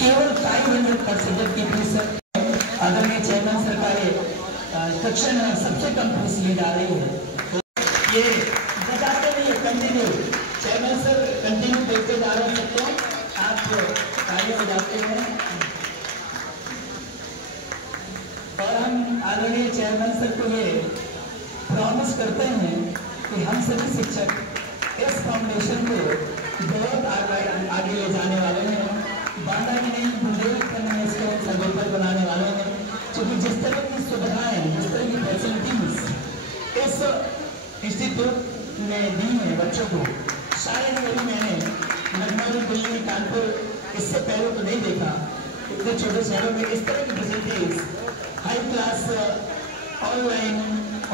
केवल 500% की फीस आदरणीय चेयरमैन सरकार इंस्ट्रक्शन सबसे कम फीस ली जा रही है। तो ये बताते नहीं कंटिन्यू चेयरमैन सर कंटिन्यू देखते जा रहे सकते हैं आप कार्य हो जाते हैं। और हम आदरणीय चेयरमैन सर को ये प्रॉमिस करते हैं कि हम सभी शिक्षक इस फाउंडेशन को बहुत आगे ले जाने वाले हैं। बांधा की नहीं बुंदेलखंड करने में इसको सर्वोपरि बनाने वाले हैं, क्योंकि जिस तरह की सुविधाएं जिस तरह की फैसिलिटीज इस इंस्टीट्यूट ने दी है बच्चों को, शायद कभी मैंने लखनऊ, दिल्ली, कानपुर इससे पहले तो नहीं देखा। इतने छोटे शहरों में इस तरह की फैसिलिटीज हाई क्लास ऑनलाइन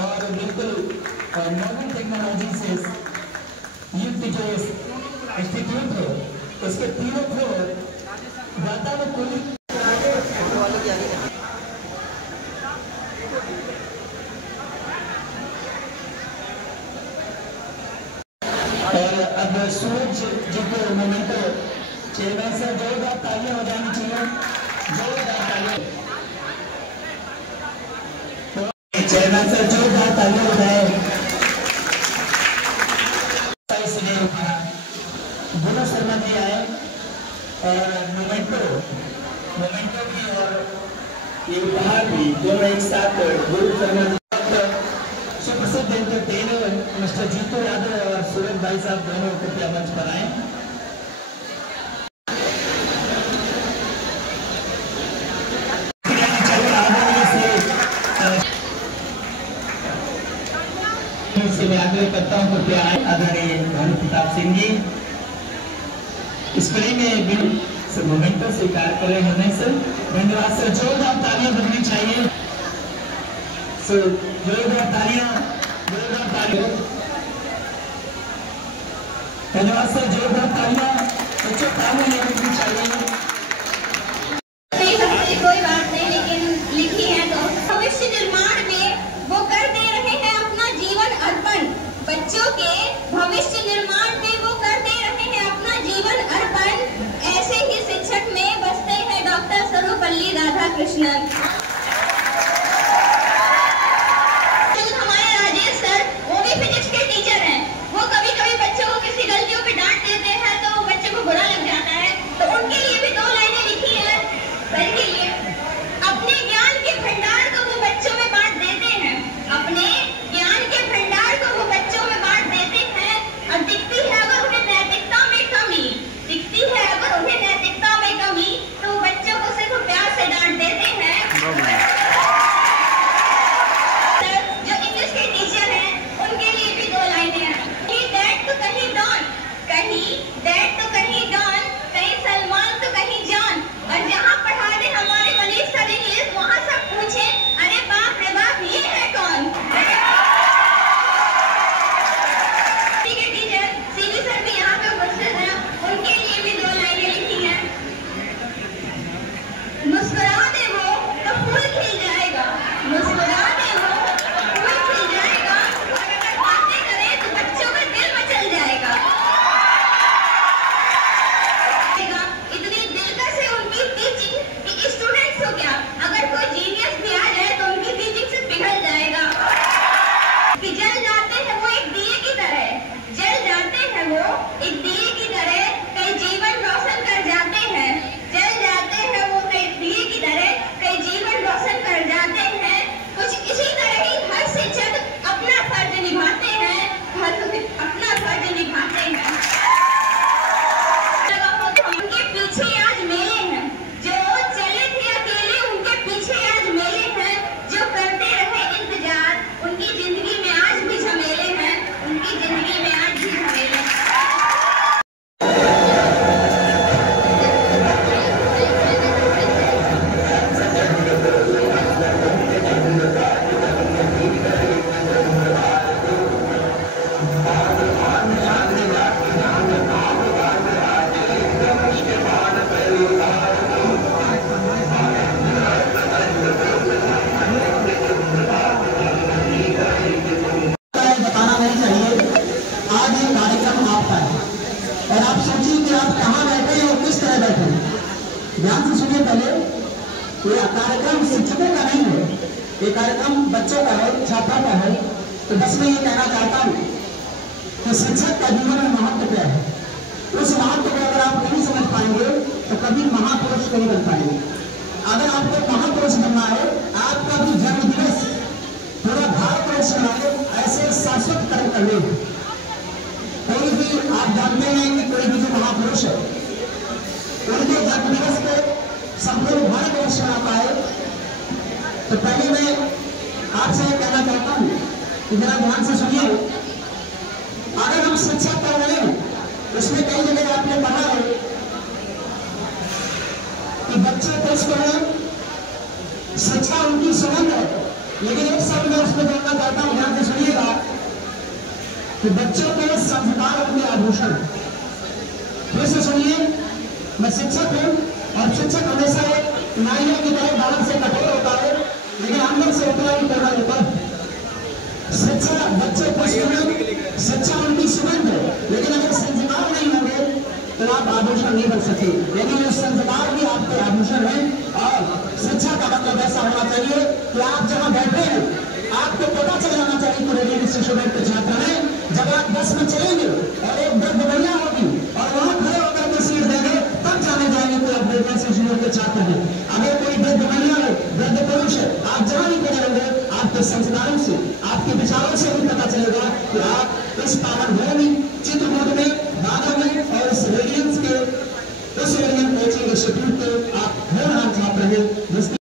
और बिल्कुल मॉडर्न टेक्नोलॉजी से युक्त जो इंस्टीट्यूट है उसके तीनों फ्लोर वातानुकूलित। और अब सूरज जी को मोमेंटो चेयरमैन सर जोरदार तालियां हो जानी चाहिए, जोरदार तालियां। चेयरमैन सर जोरदार तालियां हो जाए। गुरु शर्मा जी आए और मोमेंटो भी और ये उपहार भी दोनों एक साथ गुरु शर्मा जी सुप्रसिद्ध एंटरटेनर मिस्टर जीतू यादव और सूरज भाई साहब दोनों कृपया मंच पर आए। मैं आग्रह करता हूँ कृपया आए आदरणीय भानु प्रताप सिंह जी इस कड़ी में भी मोमेंटो स्वीकार करें हमें सर। धन्यवाद सर, जोरदार तालियां बजनी चाहिए सर, जोरदार तालियां, जोरदार तालियां। धन्यवाद सर, जोरदार तालियां बच्चों तालियां बजनी चाहिए। कोई बात नहीं, लेकिन लिखी है तो भविष्य निर्माण में वो कर दे रहे हैं अपना जीवन अर्पण। बच्चों के भविष्य निर्माण में वो कर दे रहे हैं अपना जीवन अर्पण। ऐसे ही शिक्षक में बसते हैं डॉक्टर सर्वपल्ली राधाकृष्णन। हमारे राजेश सर वो भी फिजिक्स के टीचर हैं। वो कभी कभी बच्चों को किसी गलतियों पे डांट देते हैं तो बच्चे को बुरा लग जाता है, तो उनके लिए भी 2 लाइनें लिखी है सर के लिए। अपने ज्ञान के भंडार को वो बच्चों में बांट देते हैं, अपने ज्ञान के भंडार को वो बच्चों में बांट देते हैं। और दिखती है अगर उन्हें नैतिकता में कमी, दिखती है अगर उन्हें नैतिकता में कमी, तो वो बच्चों को सिर्फ प्यार से डांट देते हैं। जो इंग्लिश के टीचर हैं उनके लिए भी 2 लाइनें हैं। कहीं दैट तो कहीं डॉन, कहीं दैट तो कहीं डॉन, कहीं सलमान तो कहीं जॉन। और जहाँ पढ़ा दे हमारे मनीष सर इंग्लिश, वहाँ सब पूछे अरे बाप रे बाप ये है कौन। ठीक है टीचर सीवी सर भी यहाँ पे उपस्थित हैं, उनके लिए भी 2 लाइनें लिखी हैं। मुस्कुरा दे वो तो फूल खिल जाएगा, मुस्कुरा दे वो तो फूल खिल जाएगा। और अगर बातें करे तो बच्चों का दिल मचल जाएगा। इतनी दिलकश है उनकी टीचिंग कि स्टूडेंट्स को क्या, अगर कोई जीनियस भी आ जाए तो उनकी टीचिंग से पिघल जाएगा। कि जल जाते हैं वो एक दिए की तरह, जल जाते हैं वो एक दिए की तरह, कई जीवन रोशन कर जाते हैं। जल जाते हैं वो कई दिए की तरह, कई जीवन रोशन कर जाते हैं। कुछ इसी तरह ही हर शिक्षक अपना फर्ज निभाते हैं, अपना फर्ज निभाते हैं। उनके पीछे आज मेले हैं, जो चले थे अकेले उनके पीछे आज मेले हैं। जो करते रहे इंतजार उनकी जिंदगी में आज भी झमेले हैं, उनकी जिंदगी में आज भी झमेले हैं। ध्यान से सुनिए पहले, ये कार्यक्रम शिक्षकों का नहीं है, ये कार्यक्रम बच्चों का है, छात्रों का है। तो बस मैं ये कहना चाहता हूँ कि शिक्षक का जीवन में महत्व क्या है। उस महत्व को अगर आप नहीं समझ पाएंगे तो कभी महापुरुष नहीं बन पाएंगे। अगर आपको महापुरुष बनना है, आपका भी जन्म दिवस पूरा भारतवर्ष मनाए, ऐसे शाश्वत कर्म करने। कोई भी आप जानते हैं कि कोई भी जो महापुरुष है उनके जन्म दिवस को संपूर्ण भारतवर्ष मनाता है। तो पहले मैं आपसे ये कहना चाहता हूं कि जरा ध्यान से सुनिए। अगर हम शिक्षा पढ़ रहे हैं, उसमें कई जगह आपने पढ़ा है कि बच्चे पुष्प हैं, शिक्षा उनकी सुगंध है। लेकिन एक शब्द मैं उसमें बोलना चाहता हूं, ध्यान से सुनिएगा कि बच्चों के संस्कार उनके आभूषण। फिर से सुनिए, मैं शिक्षक हूं और शिक्षक हमेशा एक नारियल की तरह बाहर से कठोर होता है लेकिन अंदर से उतना ही करना होता है। शिक्षा बच्चे पुष्प हैं, शिक्षा उनकी सुगंध है, लेकिन अगर संस्कार नहीं होंगे तो आप आभूषण नहीं बन सकते। लेकिन ये संस्कार भी आपके आभूषण है। और शिक्षा का मतलब ऐसा होना चाहिए कि आप जहां बैठे हैं आपको पता चल जाना चाहिए कि रेडियो स्टूडेंट के छात्र हैं। जब आप बस में चलेंगे और एक वृद्ध महिला होगी और वहां खड़े होकर के सीट देंगे, तब जाने जाएंगे कि आप रेडियो स्टूडेंट के छात्र हैं। अगर कोई वृद्ध महिला है, वृद्ध पुरुष है, आप जहां भी खड़े होंगे आपके संस्कारों से, आपके विचारों से भी पता चलेगा कि आप इस पावन भूमि चित्रकूट में, बाधा में और इस रेडियंस के, उस रेडियन कोचिंग इंस्टीट्यूट के आप हो